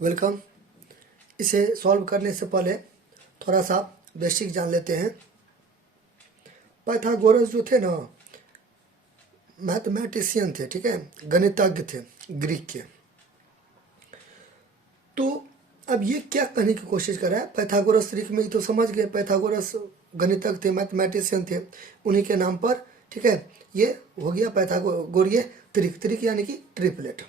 Welcome. इसे solve करने से पहले थोड़ा सा बेसिक जान लेते हैं। पाइथागोरस जो थे ना, मैथमेटिशियन थे, ठीक है, गणितज्ञ थे ग्रीक के। तो अब ये क्या कहने की कोशिश कर रहा है, पाइथागोरस त्रिक में ही तो समझ गए, पाइथागोरस गणितज्ञ थे, मैथमेटिशियन थे, उन्हीं के नाम पर, ठीक है, ये हो गया पाइथागोरीय त्रिक। त्रिक यानी कि ट्रिपलेट।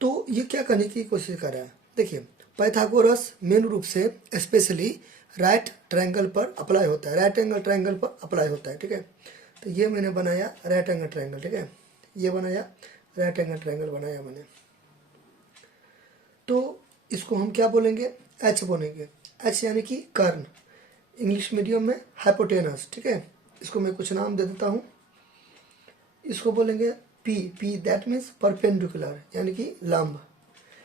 तो ये क्या कहने की कोशिश कर रहा है, देखिए, पाइथागोरस मेन रूप से स्पेशली राइट ट्रायंगल पर अप्लाई होता है, राइट एंगल ट्रायंगल पर अप्लाई होता है, ठीक है। तो ये मैंने बनाया राइट एंगल ट्रायंगल, ठीक है, ये बनाया राइट एंगल ट्रायंगल बनाया मैंने। तो इसको हम क्या बोलेंगे, एच बोलेंगे। एच यानी कि कर्ण, इंग्लिश मीडियम में हाइपोटेनस, ठीक है। इसको मैं कुछ नाम दे देता हूँ। इसको बोलेंगे P, P that means perpendicular यानी कि लंब,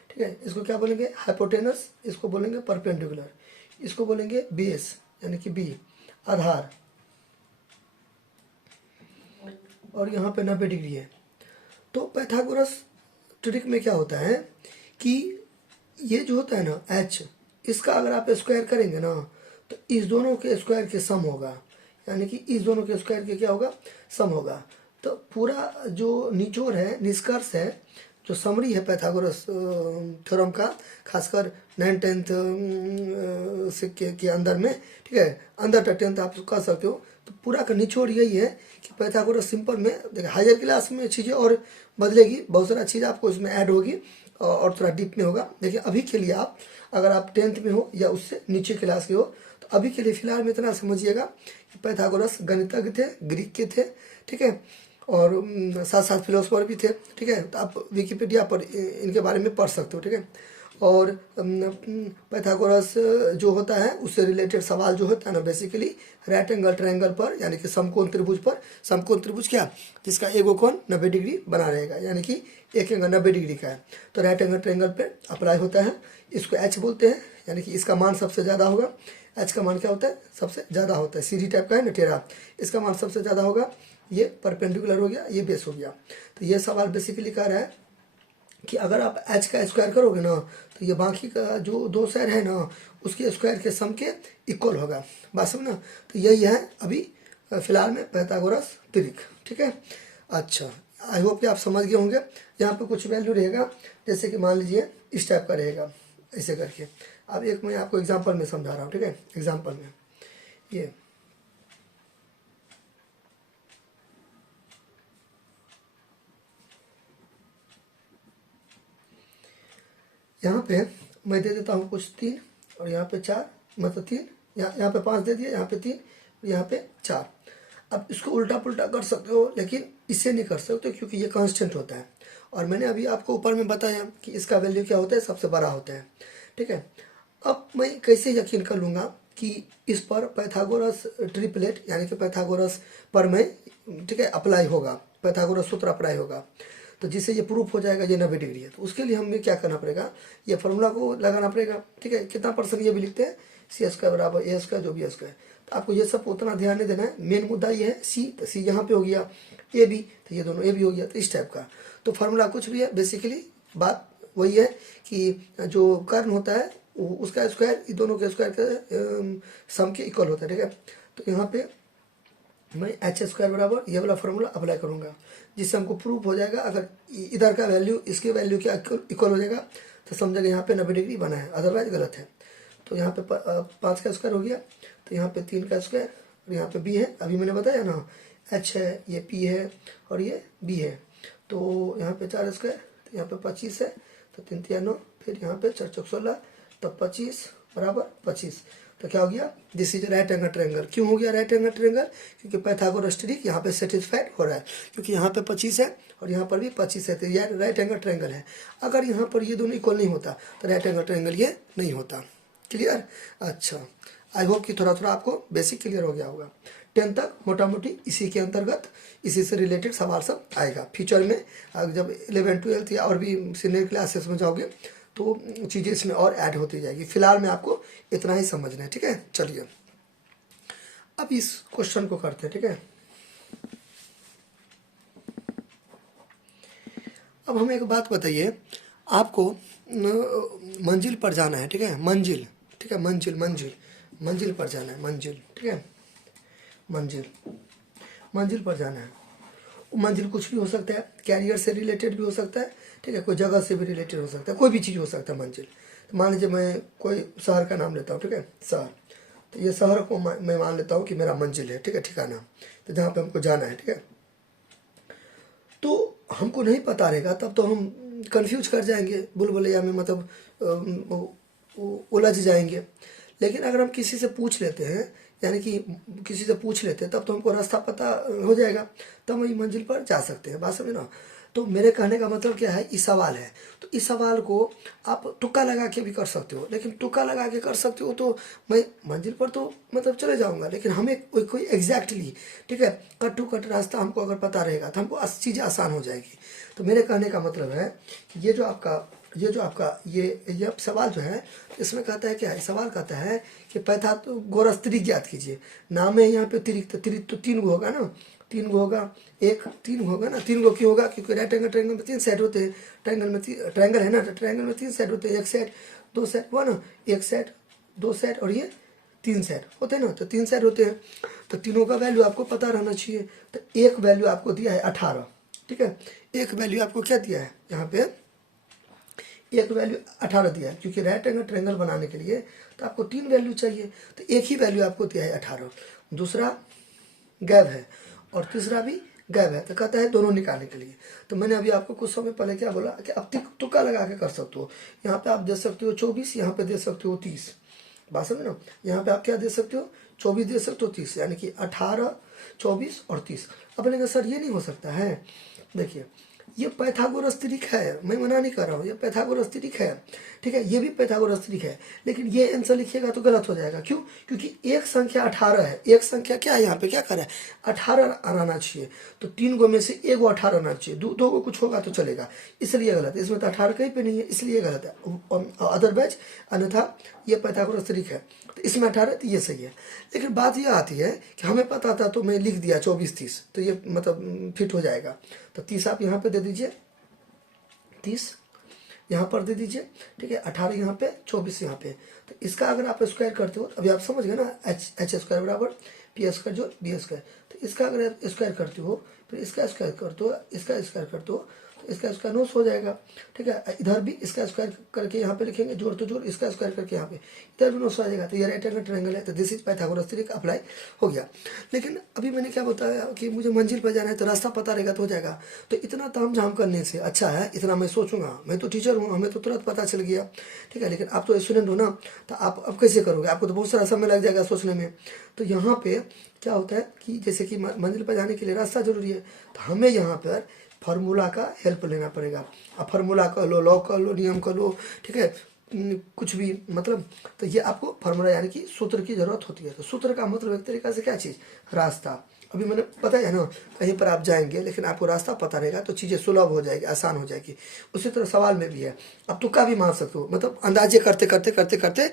ठीक है। इसको क्या बोलेंगे, हाइपोटेनस, इसको बोलेंगे परपेंडिकुलर, इसको बोलेंगे बेस यानी कि बी, आधार, और यहाँ पे 90 डिग्री है। तो पाइथागोरस ट्रिक में क्या होता है कि ये जो होता है ना एच, इसका अगर आप स्क्वायर करेंगे ना तो इस दोनों के स्क्वायर के सम होगा, यानी कि इस दोनों के स्क्वायर के क्या होगा, सम होगा। तो पूरा जो निचोड़ है, निष्कर्ष है, जो समरी है पाइथागोरस थ्योरम का, खासकर 9th 10th से के अंदर में, ठीक है, अंदर तक 10th आप कह सकते हो। तो पूरा का निचोड़ यही है कि पाइथागोरस सिंपल में, देखिए हायर क्लास में चीज़ें और बदलेगी, बहुत सारा चीज़ आपको इसमें ऐड होगी और थोड़ा डीप में होगा। देखिए अभी के लिए आप, अगर आप 10th में हो या उससे नीचे क्लास के हो, तो अभी के लिए फिलहाल में इतना समझिएगा कि पाइथागोरस गणितज्ञ थे, ग्रीक के थे, ठीक है, और साथ साथ फिलोसफर भी थे, ठीक है। तो आप विकिपीडिया पर इनके बारे में पढ़ सकते हो, ठीक है। और पाइथागोरस जो होता है उससे रिलेटेड सवाल जो होता है ना, बेसिकली राइट एंगल ट्रायंगल पर, यानी कि समकोण त्रिभुज पर, समकोण त्रिभुज क्या, जिसका एक कोण 90 डिग्री बना रहेगा, यानी कि एक एंगल 90 डिग्री का है, तो राइट एंगल ट्रायंगल पे अप्लाई होता है। इसको एच बोलते हैं, यानी कि इसका मान सबसे ज़्यादा होगा। एच का मान क्या होता है, सबसे ज़्यादा होता है, सीधी टाइप का है ना टेढ़ा, इसका मान सबसे ज़्यादा होगा। ये परपेंडिकुलर हो गया, ये बेस हो गया। तो ये सवाल बेसिकली कह रहा है कि अगर आप एच का स्क्वायर करोगे ना तो ये बाकी का जो दो साइड है ना उसके स्क्वायर के सम के इक्वल होगा, बात समझना। तो यही है अभी फिलहाल में पाइथागोरस ट्रिक, ठीक है। अच्छा, आई होप कि आप समझ गए होंगे। यहाँ पे कुछ वैल्यू रहेगा, जैसे कि मान लीजिए इस टाइप का रहेगा, ऐसे करके। अब एक मैं आपको एग्जाम्पल में समझा रहा हूँ, ठीक है, एग्जाम्पल में ये यहाँ पे मैं दे देता हूँ कुछ 3 और यहाँ पे 4, मतलब 3, यहाँ पे 5 दे दिया, यहाँ पे 3, यहाँ पे 4। अब इसको उल्टा पुल्टा कर सकते हो, लेकिन इससे नहीं कर सकते क्योंकि ये कांस्टेंट होता है। और मैंने अभी आपको ऊपर में बताया कि इसका वैल्यू क्या होता है, सबसे बड़ा होता है, ठीक है। अब मैं कैसे यकीन कर लूँगा कि इस पर पाइथागोरस ट्रिपलेट यानी कि पाइथागोरस पर मैं, ठीक है, अप्लाई होगा, पाइथागोरस सूत्र अप्लाई होगा, तो जिससे ये प्रूफ हो जाएगा ये 90 डिग्री है। तो उसके लिए हमें क्या करना पड़ेगा, ये फॉर्मूला को लगाना पड़ेगा, ठीक है। कितना परसेंट ये भी लिखते हैं, सी एस का बराबर ए एस का, जो भी एस का है। तो आपको ये सब उतना ध्यान नहीं देना है, मेन मुद्दा ये है सी, तो सी यहाँ पे हो गया, ए बी, तो ये दोनों ए बी हो गया, तो इस टाइप का। तो फार्मूला कुछ भी है, बेसिकली बात वही है कि जो कर्ण होता है उसका स्क्वायर ये दोनों के स्क्वायर के सम के इक्वल होता है, ठीक है। तो यहाँ पे मैं एच स्क्वायर बराबर ये वाला फार्मूला अप्लाई करूँगा, जिससे हमको प्रूफ हो जाएगा। अगर इधर का वैल्यू इसके वैल्यू के इक्वल हो जाएगा तो समझेगा यहाँ पे 90 डिग्री बना है, अदरवाइज गलत है। तो यहाँ पे 5 का स्क्वायर हो गया, तो यहाँ पे 3 का स्क्वायर, और यहाँ पे बी है, अभी मैंने बताया ना, एच है, ये पी है और ये बी है। तो यहाँ पे 4 स्क्वायर, तो यहाँ पे 25 है, तो 3 3 9, फिर यहाँ पे 4 4 16, तब 25 बराबर 25। तो क्या हो गया, this is right angle triangle. क्यों हो गया राइट एंगल ट्रायंगल, क्योंकि पाइथागोरस ट्रिक यहाँ पे सेटिस्फाइड हो रहा है, क्योंकि यहाँ पे 25 है और यहाँ पर भी 25 है, तो यह राइट एंगल ट्रायंगल है। अगर यहाँ पर ये दोनों इक्वल नहीं होता तो राइट एंगल ट्रायंगल ये नहीं होता। क्लियर, अच्छा, आई होप कि थोड़ा थोड़ा आपको बेसिक क्लियर हो गया होगा। 10 तक मोटा मोटी इसी के अंतर्गत, इसी से रिलेटेड सवाल सब आएगा फ्यूचर में। जब 11 12 या और भी सीनियर क्लासेस में जाओगे तो चीज़ें इसमें और ऐड होती जाएगी। फिलहाल में आपको इतना ही समझना है, ठीक है। चलिए अब इस क्वेश्चन को करते हैं, ठीक है। अब हमें एक बात बताइए, आपको मंजिल पर जाना है, ठीक है, मंजिल, ठीक है, मंजिल मंजिल मंजिल पर जाना है, मंजिल, ठीक है, मंजिल मंजिल पर जाना है। मंजिल कुछ भी हो सकता है, कैरियर से रिलेटेड भी हो सकता है, ठीक है, कोई जगह से भी रिलेटेड हो सकता है, कोई भी चीज़ हो सकता है मंजिल। तो मान लीजिए मैं कोई शहर का नाम लेता हूँ, ठीक है, शहर, तो ये शहर को मैं मान लेता हूँ कि मेरा मंजिल है, ठीक है, ठिकाना, तो जहाँ पे हमको जाना है, ठीक है। तो हमको नहीं पता रहेगा तब तो हम कंफ्यूज कर जाएंगे, बुलबुलैया में, मतलब उलझ जाएंगे। लेकिन अगर हम किसी से पूछ लेते हैं, यानी कि किसी से पूछ लेते हैं, तब तो हमको रास्ता पता हो जाएगा, तब वही मंजिल पर जा सकते हैं। बात समझे ना। तो मेरे कहने का मतलब क्या है, इस सवाल है, तो इस सवाल को आप तुक्का लगा के भी कर सकते हो, लेकिन तुक्का लगा के कर सकते हो तो मैं मंजिल पर तो मतलब चले जाऊंगा, लेकिन हमें कोई एग्जैक्टली, ठीक है, कट टू कट रास्ता हमको अगर पता रहेगा तो हमको चीज़ें आसान हो जाएगी। तो मेरे कहने का मतलब है कि ये जो आपका ये सवाल जो है, इसमें कहता है क्या है, सवाल कहता है कि पैथा तो गोरस त्रिक ज्ञात कीजिए। नाम है यहाँ पे त्रिक, तो त्रिक तो 3 गो होगा ना, 3 गो होगा, 3 गो होगा ना, 3 गो क्यों होगा, क्योंकि राइट एंगल ट्रायंगल में 3 साइड होते हैं, ट्रायंगल है ना, तो ट्रायंगल में 3 साइड होते हैं, एक साइड 2 साइड हुआ ना, एक साइड 2 साइड और ये 3 साइड होते हैं ना, तो 3 साइड होते हैं, तो तीनों का वैल्यू आपको पता रहना चाहिए। तो एक वैल्यू आपको दिया है 18, ठीक है, एक वैल्यू आपको क्या दिया है यहाँ पे, एक वैल्यू 18 दिया है, क्योंकि राइट एंगल ट्रायंगल बनाने के लिए तो आपको 3 वैल्यू चाहिए, तो एक ही वैल्यू आपको दिया है 18, दूसरा गैप है और तीसरा भी गैप है, तो कहता है दोनों निकालने के लिए। तो मैंने अभी आपको कुछ समय पहले क्या बोला कि आप तुक्का लगा के कर सकते हो। यहाँ पे आप दे सकते हो 24, यहाँ पे दे सकते हो 30, बात समझ ना। यहाँ पे आप क्या दे सकते हो, 24 दे सकते हो, 30, यानी कि 18, 24 और 30। अब लेकिन सर ये नहीं हो सकता है, देखिए ये पैथागोरस त्रिक है, मैं मना नहीं कर रहा हूँ, ये पैथागोरस त्रिक है, ठीक है, ये भी पैथागोरस त्रिक है, लेकिन ये आंसर लिखिएगा तो गलत हो जाएगा। क्यों? क्योंकि एक संख्या 18 है, एक संख्या क्या है, यहाँ पे क्या कर रहा है, 18 आना चाहिए, तो 3 गो में से 1 गो 18 आना चाहिए, 2 गो कुछ होगा तो चलेगा, इसलिए गलत है। इसमें तो 18 कहीं पे नहीं है, इसलिए गलत है, अदरवाइज अन्यथा ये पैथागोरस त्रिक है। तो इसमें 18 तो ये सही है। लेकिन बात यह आती है कि हमें पता था तो मैं लिख दिया 24, 30, तो ये मतलब फिट हो जाएगा। तो 30 आप यहाँ पे दे दीजिए, 30 यहाँ पर दे दीजिए, ठीक है, 18 यहाँ पे, 24 यहाँ पे। तो इसका अगर आप स्क्वायर करते हो, अभी आप समझ गए ना, एच स्क्वायर बराबर पी स्क्वायर जो बी स्क्वायर। तो इसका अगर स्क्वायर करते हो, फिर इसका स्क्वायर करते हो, इसका स्क्वायर करते हो, तो इसका स्क्वायर 9 हो जाएगा, ठीक है। इधर भी इसका स्क्वायर करके यहाँ पे लिखेंगे, जोड़ तो जोड़, इसका स्क्वायर करके यहाँ पे, इधर भी 9 आ जाएगा। तो ये राइट एंगल ट्रायंगल है, तो this is Pythagoras theorem apply हो गया। लेकिन अभी मैंने क्या बताया कि मुझे मंजिल पर जाना है, तो रास्ता पता रहेगा तो हो जाएगा। तो इतना ताम झाम करने से अच्छा है, इतना मैं सोचूंगा, मैं तो टीचर हूँ, हमें तो तुरंत पता चल गया, ठीक है, लेकिन आप तो स्टूडेंट हो ना, तो आप अब कैसे करोगे, आपको तो बहुत सारा समय लग जाएगा सोचने में। तो यहाँ पे क्या होता है कि जैसे कि मंजिल पर जाने के लिए रास्ता जरूरी है, तो हमें यहाँ पर फार्मूला का हेल्प लेना पड़ेगा। अब फार्मूला कर लो, लॉ कर लो, नियम कर लो, ठीक है, कुछ भी मतलब, तो ये आपको फार्मूला यानी कि सूत्र की जरूरत होती है। तो सूत्र का मतलब एक तरीका से क्या चीज़, रास्ता। अभी मैंने बताया ना, कहीं पर आप जाएंगे लेकिन आपको रास्ता पता रहेगा तो चीज़ें सुलभ हो जाएगी, आसान हो जाएगी। उसी तरह सवाल में भी है, अब तुक्का भी मार सकते हो, मतलब अंदाजे करते करते करते करते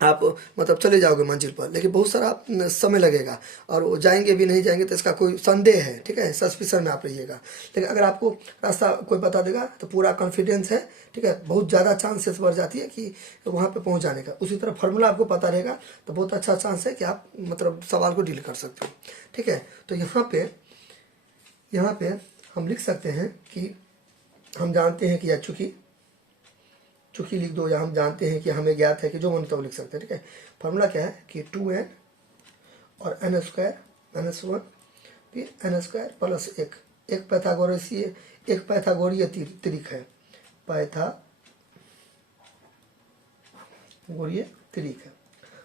आप मतलब चले जाओगे मंजिल पर, लेकिन बहुत सारा समय लगेगा और वो जाएंगे भी नहीं जाएंगे तो इसका कोई संदेह है, ठीक है, सस्पिशन में आप रहिएगा। लेकिन अगर आपको रास्ता कोई बता देगा तो पूरा कॉन्फिडेंस है, ठीक है, बहुत ज़्यादा चांसेस बढ़ जाती है कि वहाँ पे पहुँच जाने का। उसी तरह फार्मूला आपको पता रहेगा तो बहुत अच्छा चांस है कि आप मतलब सवाल को डील कर सकते हो, ठीक है। तो यहाँ पे हम लिख सकते हैं कि हम जानते हैं कि या चूँकि लिख दो, या हम जानते हैं कि हमें ज्ञात है कि, जो मन तो लिख सकते हैं, ठीक है। फार्मूला क्या है कि 2n और n स्क्वायर -1 फिर n स्क्वायर प्लस 1, एक पैथागोरीय त्रिक है, पैथागोरीय त्रिक है।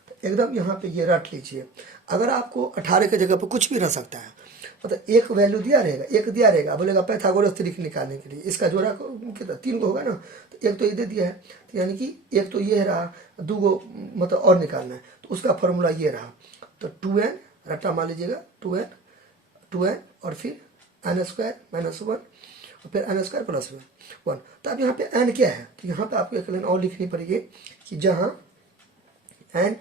तो एकदम यहाँ पे ये रट लीजिए। अगर आपको 18 की जगह पर कुछ भी रह सकता है, मतलब एक वैल्यू दिया रहेगा, एक दिया रहेगा, बोलेगा पैथागोरस त्रिक निकालने के लिए इसका जोड़ा कितना 3 गो होगा ना, तो एक तो ये दे दिया है, तो यानी कि एक तो ये रहा, 2 गो मतलब और निकालना है, तो उसका फॉर्मूला ये रहा। तो 2n रट्टा मान लीजिएगा, 2n और फिर n स्क्वायर -1 और फिर n स्क्वायर प्लस 1। तो अब यहाँ पे n क्या है, तो यहाँ पे आपको एक लाइन और लिखनी पड़ेगी कि जहाँ n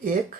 एक,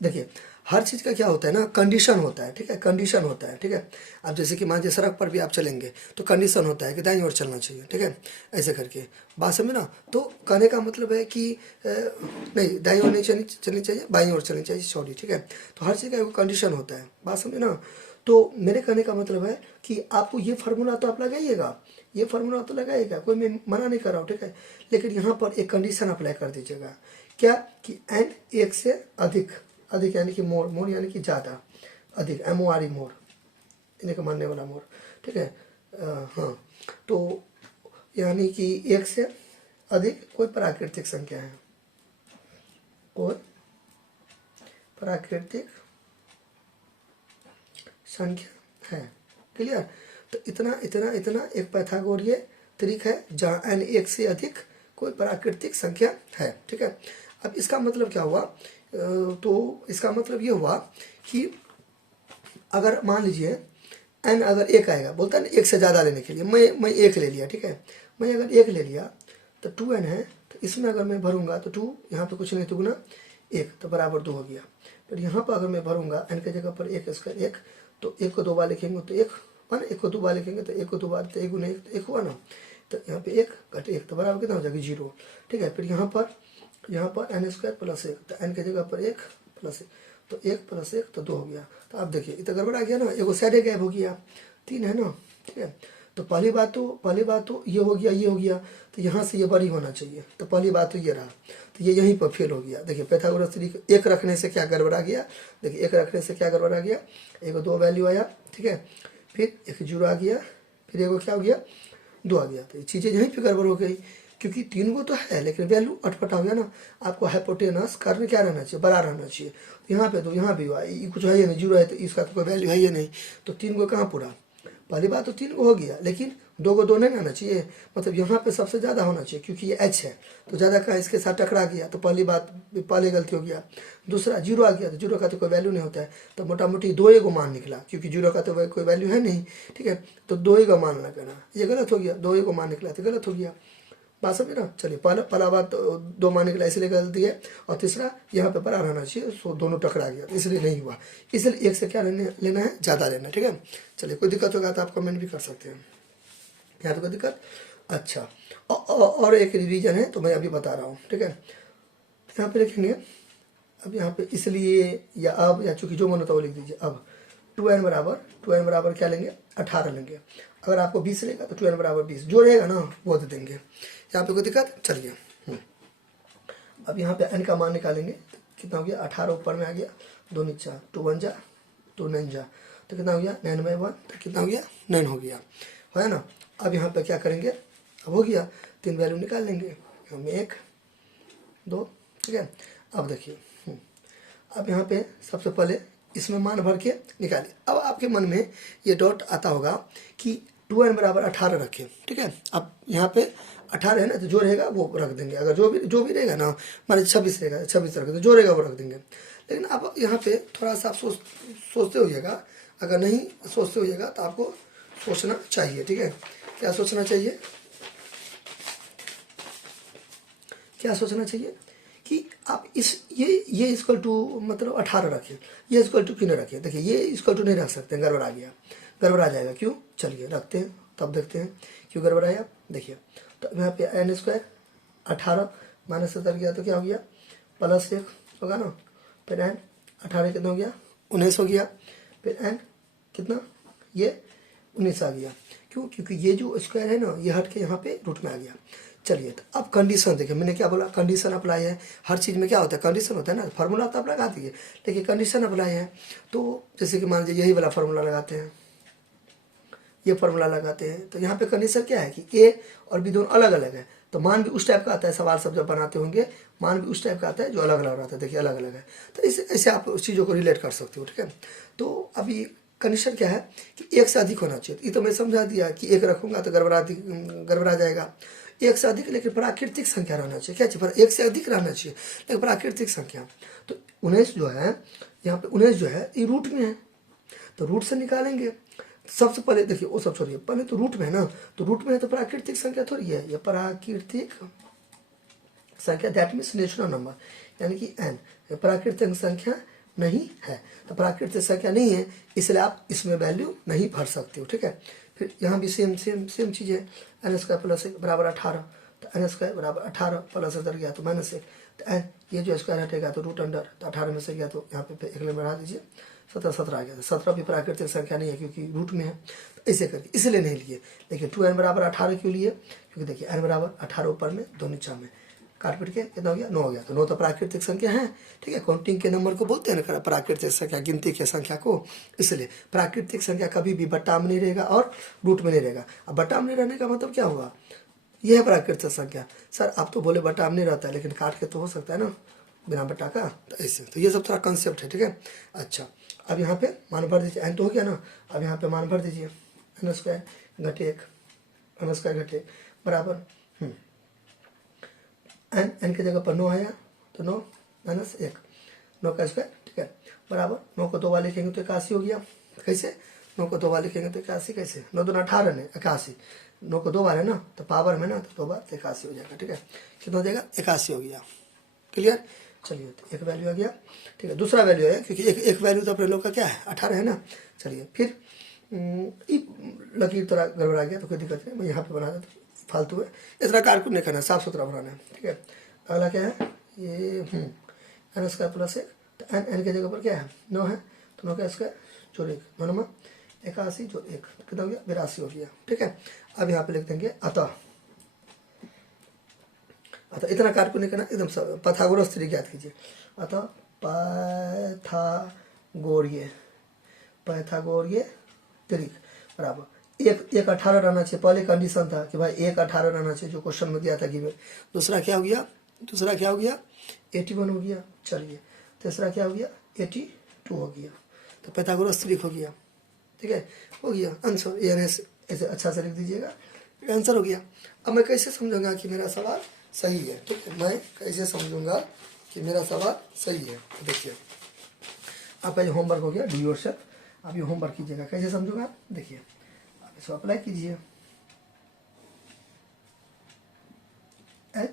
देखिए हर चीज़ का क्या होता है ना, कंडीशन होता है, ठीक है, कंडीशन होता है, ठीक है। अब जैसे कि मान लीजिए सड़क पर भी आप चलेंगे तो कंडीशन होता है कि दाईं ओर चलना चाहिए, ठीक है, ऐसे करके, बात समझे ना। तो कहने का मतलब है कि नहीं, दाईं ओर नहीं चलनी चाहिए, बाईं ओर चलनी चाहिए, सॉरी, ठीक है। तो हर चीज़ का एक कंडीशन होता है, बात समझे ना। तो मेरे कहने का मतलब है कि आपको ये फार्मूला तो आप लगाइएगा, ये फार्मूला तो लगाइएगा, कोई मैं मना नहीं कर रहा हूँ, ठीक है। लेकिन यहाँ पर एक कंडीशन अप्लाई कर दीजिएगा, क्या कि n एक से अधिक, अधिक यानी कि मोर, मोर यानी कि ज़्यादा, अधिक, MORE, मोर, इन्हीं का मानने वाला मोर, ठीक है। हाँ, तो यानी कि एक से अधिक कोई प्राकृतिक संख्या है, कोई प्राकृतिक संख्या है, क्लियर। तो इतना इतना इतना एक पाइथागोरीय त्रिक है जहाँ n एक से अधिक कोई प्राकृतिक संख्या है, ठीक है। अब इसका मतलब क्या हुआ, तो इसका मतलब ये हुआ कि अगर मान लीजिए n अगर एक आएगा, बोलता है ना एक से ज़्यादा लेने के लिए, मैं एक ले लिया, ठीक है, मैं अगर एक ले लिया तो 2n है, तो इसमें अगर मैं भरूंगा तो 2 यहाँ पे कुछ नहीं तो गुना 1 तो बराबर 2 हो गया। फिर यहाँ पर अगर मैं भरूंगा n के जगह पर 1 स्क्वायर 1, तो 1 को 2 बार लिखेंगे तो 1 हुआ ना, 1 को 2 बार लिखेंगे तो 1 को 2 बार तो 1 गुना 1 तो 1 हुआ ना। तो यहाँ पे 1 घटे 1 तो बराबर कितना हो जाएगा 0, ठीक है। फिर यहाँ पर n स्क्वायर प्लस 1, तो n के जगह पर 1 प्लस 1, तो 1 प्लस 1 तो 2 हो गया। तो आप देखिए इतना गड़बड़ आ गया ना, एगो साइड गैप हो गया, 3 है ना, ठीक है। तो पहली बात तो ये हो गया, ये हो गया, तो यहाँ से ये बड़ी होना चाहिए, तो पहली बात तो ये रहा, तो ये यहीं पर फेल हो गया। देखिए पाइथागोरस त्रिक एक रखने से क्या गड़बड़ा गया, देखिए एक रखने से क्या गड़बड़ा गया, एगो 2 वैल्यू आया, ठीक है, फिर एक 0 आ गया, फिर एगो क्या हो गया 2 आ गया, तो ये चीज़ें यहीं पर गड़बड़ हो गई, क्योंकि 3 गो तो है लेकिन वैल्यू अटपटा हो गया ना। आपको हाइपोटेनस कारण क्या रहना चाहिए, बड़ा रहना चाहिए। यहाँ पे तो यहाँ भी हुआ, ये कुछ है ही नहीं, 0 है तो इसका तो कोई वैल्यू है ही नहीं, तो 3 गो कहाँ पूरा, पहली बात तो 3 गो हो गया, लेकिन 2 को 2 नहीं आना चाहिए, मतलब यहाँ पे सबसे ज़्यादा होना चाहिए, क्योंकि ये h है तो ज़्यादा का इसके साथ टकरा गया, तो पहली बात पहले गलती हो गया। दूसरा 0 आ गया, तो 0 का तो कोई वैल्यू नहीं होता है, तो मोटा मोटी 2 एगो मान निकला, क्योंकि 0 का तो कोई वैल्यू है नहीं, ठीक है, तो 2 एगो मान लगाना, ये गलत हो गया, 2 एगो मान निकला तो गलत हो गया, बात समझे ना। चलिए पहला बात 2 मान निकला इसलिए गलती है, और तीसरा यहाँ पे बड़ा रहना चाहिए, सो दोनों टकरा गया इसलिए नहीं हुआ, इसलिए एक से क्या लेना है, ज़्यादा लेना, ठीक है। चलिए कोई दिक्कत होगा तो आप कमेंट भी कर सकते हैं, यहाँ तो कोई दिक्कत। अच्छा, और एक रिवीजन है तो मैं अभी बता रहा हूँ, ठीक है। यहाँ पे लिखेंगे, अब यहाँ पे इसलिए या अब या चूंकि जो मन होता है वो लिख दीजिए। अब 2n बराबर क्या लेंगे, 18 लेंगे। अगर आपको 20 रहेगा तो 2n बराबर 20, जो रहेगा ना वो दे देंगे, यहाँ पे कोई दिक्कत। चलिए अब यहाँ पे n का मान निकालेंगे, कितना हो गया 18 ऊपर में आ गया, 2 नीचा 2 1 जा 2 9 जा, तो कितना हो गया 9/1, तो कितना हो गया 9 हो गया, है ना। अब यहाँ पे क्या करेंगे, अब हो गया 3 वैल्यू निकाल लेंगे, हमें 1 2, ठीक है। अब देखिए अब यहाँ पे सबसे पहले इसमें मान भर के निकालिए। अब आपके मन में ये डाउट आता होगा कि 2n बराबर 18 रखें, ठीक है। अब यहाँ पे 18 है ना, तो जो रहेगा वो रख देंगे, अगर जो भी रहेगा ना, मान लीजिए 26 रहेगा 26 रख देंगे, जो रहेगा वो रख देंगे। लेकिन अब यहाँ पे थोड़ा सा आप सोचते होइएगा, अगर नहीं सोचते होइएगा तो आपको सोचना चाहिए, ठीक है। क्या सोचना चाहिए, क्या सोचना चाहिए कि आप ये इक्वल टू मतलब 18 रखें, ये इक्वल टू क्यों नहीं रखें। देखिए ये इक्वल टू नहीं रख सकते, गड़बड़ा गया, गड़बड़ा जाएगा, क्यों, चलिए रखते हैं तब देखते हैं क्यों गड़बड़ाया। देखिए तो यहाँ पे n स्क्वायर 18 माइनस 70 गया तो क्या हो गया प्लस 1 होगा ना, फिर n 18 कितना हो गया 19 हो गया, फिर n कितना ये 19 आ गया, क्यों, क्योंकि ये जो स्क्वायर है ना ये हट के यहाँ पे रूट में आ गया। चलिए तो अब कंडीशन देखिए, मैंने क्या बोला, कंडीशन अप्लाई है, हर चीज़ में क्या होता है कंडीशन होता है ना, फार्मूला तो आप लगा दीजिए, लेकिन कंडीशन अप्लाई है। तो जैसे कि मान लीजिए यही वाला फार्मूला लगाते हैं, ये फार्मूला लगाते हैं, तो यहाँ पे कंडीशन क्या है कि ए और बी दोनों अलग अलग है, तो मान भी उस टाइप का आता है, सवाल सब जब बनाते होंगे मान भी उस टाइप का आता है जो अलग अलग रहता है, देखिए अलग अलग है, तो ऐसे आप उस चीज़ों को रिलेट कर सकते हो, ठीक है। तो अभी कंडीशन क्या है कि एक से अधिक होना चाहिए, ये तो मैं समझा दिया कि एक रखूंगा तो गड़बड़ा जाएगा, एक से अधिक, लेकिन प्राकृतिक संख्या रहना चाहिए, क्या चाहिए, एक से अधिक रहना चाहिए लेकिन प्राकृतिक संख्या। तो 19 जो है यहाँ पे 19 जो है ये रूट में है, तो रूट से निकालेंगे। सबसे पहले देखिए वो सब छोड़िए, पहले तो रूट में है ना, तो रूट में है तो प्राकृतिक संख्या थोड़ी है, ये प्राकृतिक संख्या दैट मीन्स नेचुरल नंबर, यानी कि n प्राकृतिक संख्या नहीं है, तो प्राकृतिक संख्या नहीं है, इसलिए आप इसमें वैल्यू नहीं भर सकते हो। ठीक है, फिर यहाँ भी सेम चीज़ है, एन स्क्वायर प्लस 1 बराबर 18, तो एन स्क्वायर बराबर 18 प्लस इधर गया तो -1, तो एन ये जो स्क्वायर हटेगा तो रूट अंडर, तो 18 में से गया तो यहाँ पे एक बढ़ा दीजिए, 17 आ गया, तो 17 भी प्राकृतिक संख्या नहीं है क्योंकि रूट में है, तो ऐसे करके इसलिए नहीं लिए। लेकिन 2n बराबर 18 क्यों लिए, क्योंकि देखिए n बराबर 18 ऊपर में 2 नीचा में, काट पीट के कितना हो गया 9 हो गया, तो 9 तो प्राकृतिक संख्या है। ठीक है, काउंटिंग के नंबर को बोलते हैं ना प्राकृतिक संख्या, गिनती के संख्या को, इसलिए प्राकृतिक संख्या कभी भी बट्टा में नहीं रहेगा और रूट में नहीं रहेगा। अब बट्टा में नहीं रहने का मतलब क्या हुआ, यह है प्राकृतिक संख्या। सर आप तो बोले बट्टा में नहीं रहता है, लेकिन काट के तो हो सकता है ना बिना बट्टा का, तो ऐसे, तो ये सब थोड़ा कंसेप्ट है। ठीक है, अच्छा अब यहाँ पे मान भर दीजिए, एन तो हो गया ना, अब यहाँ पे मान भर दीजिए, एन स्क्वायर घटे 1, एन स्क्वायर घटे बराबर एन की जगह पर 9 आया, तो 9 - 1, 9 का स्क्वायर। ठीक है, बराबर 9 को 2 बार लिखेंगे तो 81 हो गया। कैसे 9 को 2 बार लिखेंगे तो 81 कैसे, 9 दूना 18 ने 81, 9 को 2 बार है ना, तो पावर में ना, तो 2 बार तो 81 हो जाएगा। ठीक है, कितना हो जाएगा 81 हो गया। क्लियर, चलिए तो एक वैल्यू आ गया। ठीक है, दूसरा वैल्यू है, क्योंकि एक वैल्यू तो अपने लोग का क्या है 18 है ना। चलिए फिर लकीर थोड़ा गड़बड़ा गया तो कोई दिक्कत नहीं, मैं यहाँ पे बना देता हूँ, फालतू है, इतना कारकुन नहीं करना है, साफ सुथरा बनाना है। ठीक है, अगला क्या है ये एन स्क्वायर प्लस 1, तो एन की जगह पर क्या है 9 है, तो 9 का स्क्वायर जोड़ 1, 9 9 81 जोड़ 1 कितना हो गया 82 हो गया। ठीक है, अब यहाँ पे लिख देंगे अतः इतना कारकुन नहीं करना, एकदम पाइथागोरस तरीके याद कीजिए। अतः पाइथागोरीय तरीक बराबर एक 18 रहना चाहिए। पहले कंडीशन था कि भाई 18 रहना चाहिए, जो क्वेश्चन में दिया था कि दूसरा क्या हो गया 81 हो गया। चलिए तीसरा क्या हो गया 82 हो गया, तो पाइथागोरस तरीक हो गया। ठीक है, हो गया आंसर, ये ऐसे अच्छा से लिख दीजिएगा, आंसर हो गया। अब मैं कैसे समझूंगा कि मेरा सवाल सही है। ठीक है, मैं कैसे समझूंगा कि मेरा सवाल सही है, तो देखिए आपका ये होमवर्क हो गया, डू योरसेल्फ, आप ये होमवर्क कीजिएगा। कैसे समझूंगा, देखिए आप इसको अप्लाई कीजिए, ए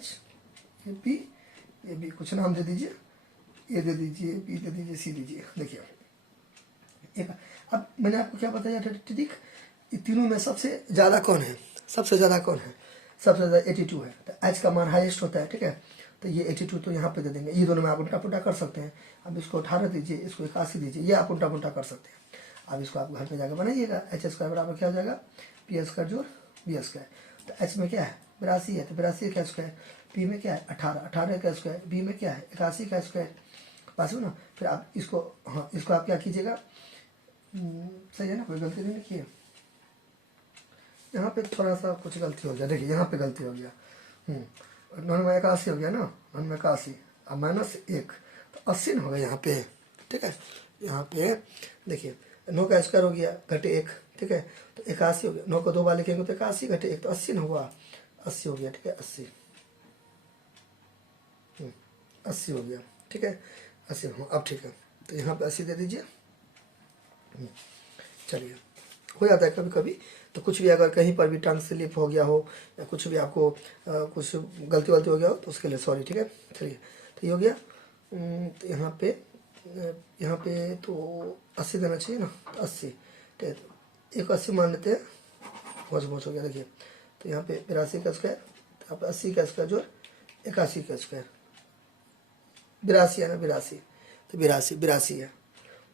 बी कुछ नाम दे दीजिए, ए दे दीजिए, बी दे दीजिए, सी दीजिए। देखिए एक, अब मैंने आपको क्या बताया था ठीक, तीनों में सबसे ज़्यादा कौन है, सबसे ज़्यादा 82 है, तो एच का मान हाईएस्ट होता है। ठीक है, तो ये 82 तो यहाँ पे दे देंगे, ये दोनों में आप उल्टा पुल्टा कर सकते हैं। अब इसको 18 दीजिए, इसको 81 दीजिए, ये आप उल्टा पुल्टा कर सकते हैं। अब इसको आप घर पे जाकर बनाइएगा, एच स्क्वायर बराबर क्या हो जाएगा पी स्क्वायर जोड़ बी स्क्वायर, तो एच में क्या है 82 है, तो 82 का स्क्वायर, पी में क्या है 18 का स्क्वायर, बी में क्या है 81 का स्क्वायर, पास हो ना। फिर आप इसको, हाँ इसको आप क्या कीजिएगा, सही है ना, कोई गलती नहीं की है, यहाँ पे थोड़ा सा कुछ गलती हो गया। देखिए यहाँ पे गलती हो गया, 9 में 81 हो गया ना, 9 में 81, अब -1 तो 80 हो गया यहाँ पे। ठीक है, यहाँ पे देखिए 9 का स्क्वायर हो गया घटे 1। ठीक है, तो 81 हो गया, 9 को 2 बार लिखेंगे तो 81 घटे 1 तो 80 हुआ, 80 हो गया। ठीक है, 80 हो गया। ठीक है, 80 हाँ अब ठीक है, तो यहाँ पे 80 दे दीजिए। चलिए हो जाता है कभी कभी, तो कुछ भी अगर कहीं पर भी टंग स्लिप हो गया हो या कुछ भी आपको कुछ गलती हो गया हो तो उसके लिए सॉरी। ठीक है, चलिए तो ये हो गया। तो यहाँ पे तो 80 देना चाहिए ना, तो 80 ठीक है, तो 81 मान लेते हैं, पहुँच हो गया। देखिए तो यहाँ पे 82 का स्क्वायर, यहाँ पे 80 का स्क्वायर जोड़ 81 का स्क्वायर, 82 है ना, 82 तो 82 है,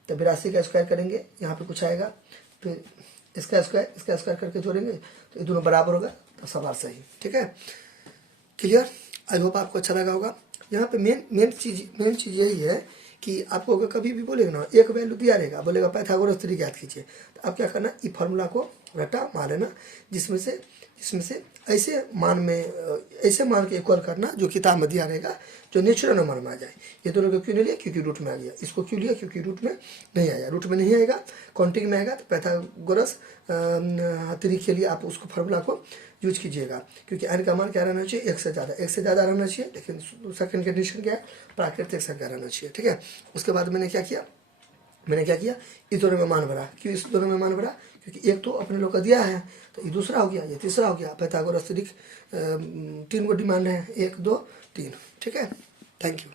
तो 82 का स्क्वायर करेंगे, यहाँ पे कुछ आएगा, फिर इसका स्क्वायर करके जोड़ेंगे तो ये दोनों बराबर होगा, तो सवाल सही। ठीक है, क्लियर, आई होप आपको अच्छा लगा होगा। यहाँ पे मेन चीज़ यही है कि आपको अगर कभी भी बोलेगा ना एक वैल्यू दिया रहेगा, बोलेगा पाइथागोरस तरीके याद कीजिए, तो आप क्या करना, ई फार्मूला को रटा मार लेना, जिसमें से ऐसे मान के इक्वल करना जो किताब में दिया रहेगा, जो नेचुरल नंबर में आ जाए। ये दोनों को क्यों नहीं लिया, क्योंकि रूट में आ गया, इसको क्यों लिया, क्योंकि रूट में नहीं आया, रूट में नहीं आएगा, काउंटिंग में आएगा, तो पाइथागोरस तरीके के लिए आप उसको फार्मूला को यूज कीजिएगा, क्योंकि n का मान क्या रहना चाहिए 1 से ज़्यादा रहना चाहिए, लेकिन सेकंड कंडीशन क्या है प्राकृतिक संख्या रहना चाहिए। ठीक है, उसके बाद मैंने क्या किया इस दोनों में मान भरा। क्यों इस दोनों में मान भरा, क्योंकि एक तो अपने लोग का दिया है, तो ये दूसरा हो गया, ये तीसरा हो गया। पाइथागोरस तरीके 3 को डिमांड है, 1 2 3। ठीक है, थैंक यू।